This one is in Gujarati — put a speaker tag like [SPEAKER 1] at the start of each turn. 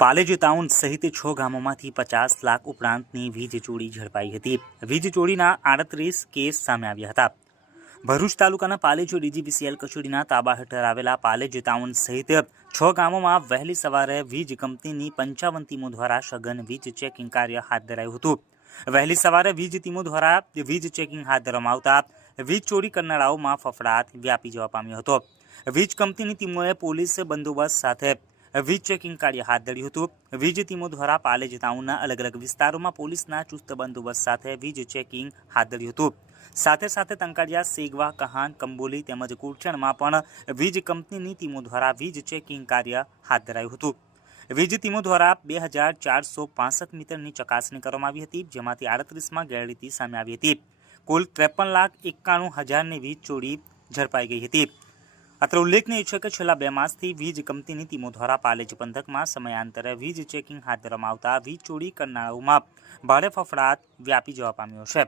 [SPEAKER 1] પાલેજ ટાઉન સહિત છ ગામોમાંથી પચાસ લાખ ઉપરાંતની વીજ ચોરી ઝડપાઈ હતી. વીજ ચોરીના આડત્રીસ કેસ સામે આવ્યા હતા. ભરૂચ તાલુકાના પાલેજ ડીજીવીસીએલ કચેરીના તાબા હેઠળ આવેલા પાલેજ ટાઉન સહિત છ ગામોમાં વહેલી સવારે વીજ કંપનીની પંચાવન ટીમો દ્વારા સઘન વીજ ચેકિંગ કાર્ય હાથ ધરાયું હતું. વહેલી સવારે વીજ ટીમો દ્વારા વીજ ચેકિંગ હાથ ધરવામાં આવતા વીજ ચોરી કરનારાઓમાં ફફડાટ વ્યાપી જવા પામ્યો હતો. વીજ કંપનીની ટીમોએ પોલીસ બંદોબસ્ત સાથે વીજ ચેકિંગ કાર્ય હાથ ધર્યું હતું. વીજ ટીમો દ્વારા પાલેજ ટાઉનના અલગ અલગ વિસ્તારોમાં પોલીસના ચુસ્ત બંદોબસ્ત સાથે વીજ ચેકિંગ હાથ ધર્યું હતું. સાથે સાથે તંકાડિયા, સેગવા, કહાન, કંબોલી તેમજ કુરછણમાં પણ વીજ કંપનીની ટીમો દ્વારા વીજ ચેકિંગ કાર્ય હાથ ધરાયું હતું. વીજ ટીમો દ્વારા બે હજાર ચારસો પાસઠ મીટરની ચકાસણી કરવામાં આવી હતી, જેમાંથી આડત્રીસમાં ગેરરીતિ સામે આવી હતી. કુલ ત્રેપન લાખ એકાણું હજારની વીજ ચોરી ઝડપાઈ ગઈ હતી. અત્રે ઉલ્લેખનીય છે કે છેલ્લા બે માસથી વીજ કંપનીની ટીમો દ્વારા પાલેજ પંથકમાં સમયાંતરે વીજ ચેકિંગ હાથ ધરવામાં આવતા વીજ ચોરી કરનારાઓમાં ભારે ફફડાટ વ્યાપી જવા પામ્યો
[SPEAKER 2] છે.